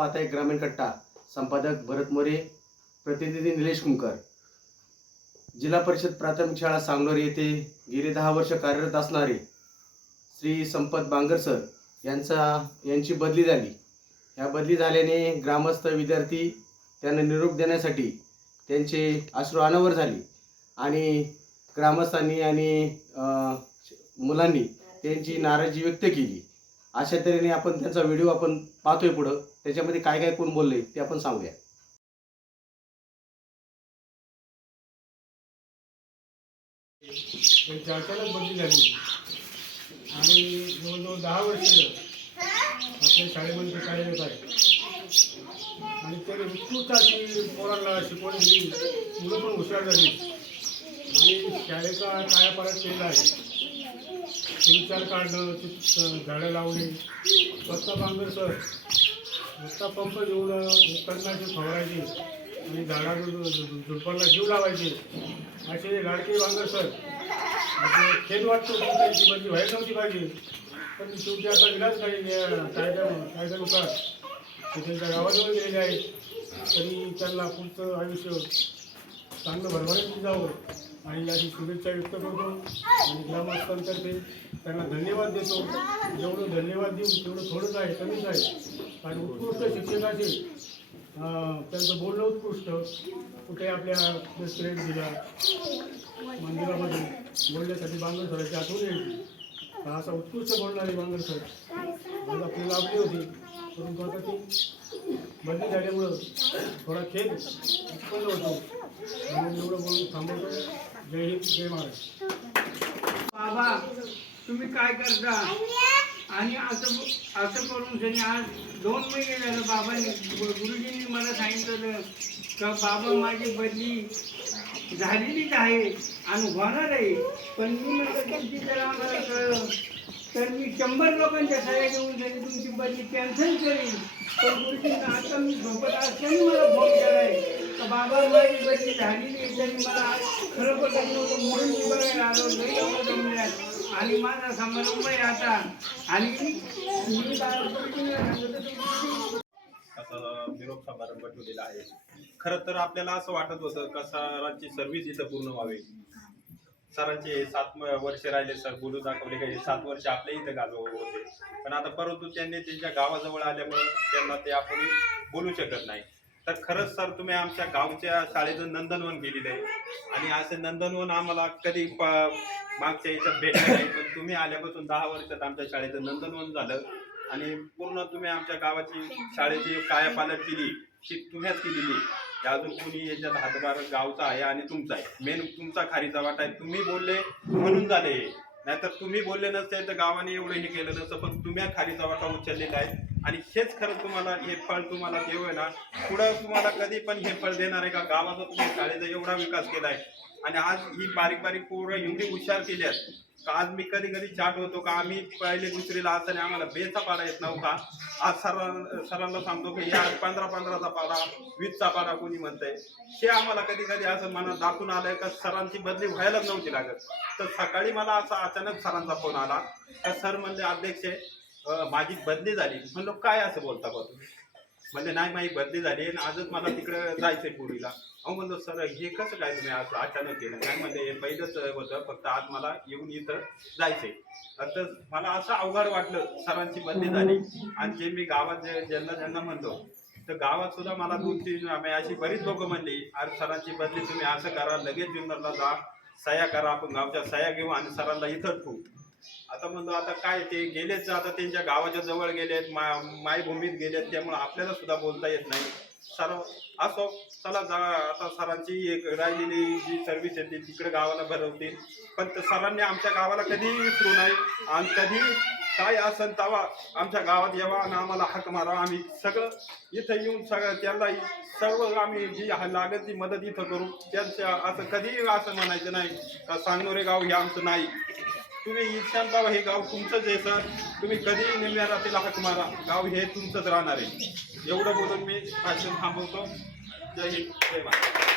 पाहताय ग्रामीण कट्टा. संपादक भरत मोरे प्रतिनिधी निलेश कुंकर. जिल्हा परिषद प्राथमिक शाळा सांगलोर येथे गेले दहा वर्ष कार्यरत असणारे श्री संपत बांगर सर यांचा यांची बदली झाली. ह्या बदली झाल्याने ग्रामस्थ विद्यार्थी त्यांना निरोप देण्यासाठी त्यांचे अश्रू अनावर झाले आणि ग्रामस्थांनी आणि मुलांनी त्यांची नाराजी व्यक्त केली. अशा तऱ्हेने आपण त्यांचा व्हिडिओ आपण पाहतोय पुढं. त्याच्यामध्ये काय काय कोण बोलले ते आपण सांगूया. त्यांची अचानक बदली झाली. आणि जवळजवळ दहा वर्ष आपल्या शाळेमध्ये कार्यरत आहे. आणि त्याने उत्कृष्ट अशी पोरांना शिकवण दिली. मुलं पण हुशार झाली. आणि शाळेचा कायापालट केला आहे. विचार काढणं झाडं लावले. स्वतः बांगर सर. नुसता पंप घेऊन तणनाशक फवारायचे आणि झाडा झुडपांना जीव लावायचे असे लाडके बांगर सर. म्हणजे खेद वाटतो की त्यांची बदली व्हायला नव्हती पाहिजे. पण शेवटी आता विलास काही कायदा कायद्यानुसार ते त्यांच्या गावाजवळ गेलेले आहेत. तरी त्यांना पुढचं आयुष्य चांगलं भरभराटी जावं. आणि याची शुभेच्छा व्यक्त करतो. आणि ग्रामस्थांतर्फे त्यांना धन्यवाद देतो. जेवढं धन्यवाद देऊ तेवढं थोडंच आहे कमीच आहे. आणि उत्कृष्ट शिक्षकाचे त्यांचं बोलणं उत्कृष्ट. कुठे आपल्या प्रेस दिला मंदिरामध्ये बोलण्यासाठी बांगर सरांची आठवण यायची तर असा उत्कृष्ट बोलणारे बांगर सर मला आपली लाभली होती. परंतु आता ती बदली झाल्यामुळं थोडा खेळ उत्पन्न होतो. म्हणून एवढं बोलून थांबवतो जय हिंद जय महाराष्ट्र बाबा तुम्ही काय करता? आणि असं असं करून त्यांनी आज दोन महिने झालं बाबांनी गुरुजींनी मला सांगितलं का बाबा माझी बदली झालेलीच आहे आणि होणार आहे. पण मी म्हटलं तुमची जर आम्हाला कळलं. तर मी शंभर लोकांच्या सह्या घेऊन जरी तुमची बदली कॅन्सल करेन पण गुरुजींना आता मी झोपत असताना मला फोन आहे का बाबा माझी बदली झालेली मला खरं पटत नव्हतं. म्हणून मी बघायला आलो. लई लोक जमल्यात आणि माझा समारंभ आहे आता. आणि मी निरोप समारंभ ठेवलेला आहे. खरं तर आपल्याला असं वाटत होतं का सरांची सर्व्हिस इथं पूर्ण व्हावी? सरांचे सात वर्ष राहिले सर. बोलू दाखवले काही सात वर्ष आपल्या इथं घालवले होते. पण आता परंतु त्यांनी त्यांच्या गावाजवळ आल्यामुळे त्यांना ते आपण बोलू शकत नाही. तर खरंच सर तुम्ही आमच्या गावच्या शाळेतून नंदनवन केलेलं आहे. आणि असं नंदनवन आम्हाला कधी प- मागच्या याच्यात भेटलं नाही पण तुम्ही आल्यापासून दहा वर्षात आमच्या शाळेचं नंदनवन झालं. आणि पूर्ण तुम्ही आमच्या गावाची शाळेची कायापालट केली ती तुम्हीच केलेली. या अजून कोणी याच्यात हातभार गावचा आहे आणि तुमचा आहे. मेन तुमचा खारीचा वाटा आहे. तुम्ही बोलले म्हणून झाले हे. नाहीतर तुम्ही बोलले नसते तर गावाने एवढं हे केलं नसतं पण तुम्ही खारीचा वाटा उचललेला आहे. आणि हेच खरं तुम्हाला हे फळ तुम्हाला देव आहे ना पुढं तुम्हाला कधी पण हे फळ देणार आहे का? गावाचा तुम्ही शाळेचा एवढा विकास केला आहे. आणि आज ही बारीक बारीक पोरं एवढी हुशार केल्यात का आज मी कधी कधी चाट होतो का? आम्ही पहिले दुसरीला असताना आम्हाला बेचा पाडा येत नव्हता. आज सरां सरांना सांगतो की या पंधरा पंधराचा पाडा वीसचा पाडा कोणी म्हणतंय? हे आम्हाला कधी कधी असं मनात दाखवून आलंय का सरांची बदली व्हायलाच नव्हती लागत. तर सकाळी मला असा अचानक सरांचा फोन आला. तर सर म्हणले अध्यक्ष माझी बदली झाली. म्हणलो काय असं बोलता बा तुम्ही? म्हणजे नाही माझी बदली झाली आणि आजच मला तिकडे जायचंय पुरीला. अहो म्हणलो सर हे कसं काय तुम्ही असं अचानक केलं? काय म्हणजे हे पहिलंच होतं. फक्त आज मला येऊन इथं जायचंय. तर मला असं अवघड वाटलं. सरांची बदली झाली. आणि जे मी गावात जे ज्यांना ज्यांना म्हणतो तर गावात सुद्धा मला दोन तीन अशी बरीच लोक म्हणली अरे सरांची बदली तुम्ही असं करा लगेच जुन्नरला जा. सया करा. आपण गावच्या सया घेऊ आणि सरांना इथं ठेवू. आता म्हणतो आता काय ते गेलेच आता त्यांच्या गावाच्या जवळ गेलेत मा मायभूमीत गेलेत त्यामुळे आपल्याला सुद्धा बोलता येत नाही. सर असो चला जा आता सरांची एक राहिलेली जी सर्व्हिस आहे ती तिकडे गावाला भरवतील पण सरांनी आमच्या गावाला कधीही विसरू नाही आणि कधी काय असेल तवा आमच्या गावात यावा आणि आम्हाला हक मारा आम्ही सगळं इथं येऊन सगळं त्यांना सर्व आम्ही जी लागत ती मदत इथं करू. त्यांच्या असं कधीही असं म्हणायचं नाही का सांगणारे गाव हे आमचं नाही. तुम्ही इच्छाल बाबा हे गाव तुमचंच आहे सर. तुम्ही कधीही निम्म्या राहतील आता तुम्हाला. गाव हे तुमचंच राहणार आहे. एवढं बोलून मी भाषण थांबवतो. जय हिंद जय महाराष्ट्र